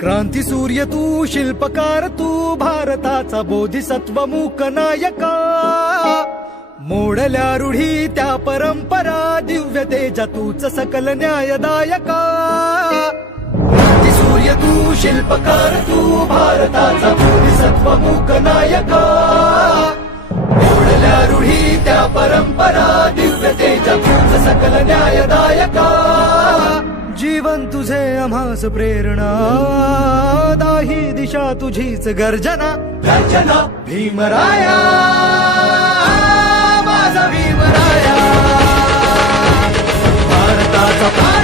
क्रांती सूर्य तू, शिल्पकार तू, भारताचा बोधिसत्व मूक नायका. मोडल्या रूढी त्या परंपरा, दिव्य तेजा तूच सकल न्यायदायका. क्रांती सूर्य तू, शिल्पकार तू, भारताचा बोधिसत्व मूक नायका. मोडल्या रूढी त्या परंपरा, दिव्य तेजा तूच सकल न्यायदायका. जीवन तुझे आम्हास प्रेरणा, दाही दिशा तुझीच गर्जना. गर्जना भीमराया, माझा भीमराया, भारताचा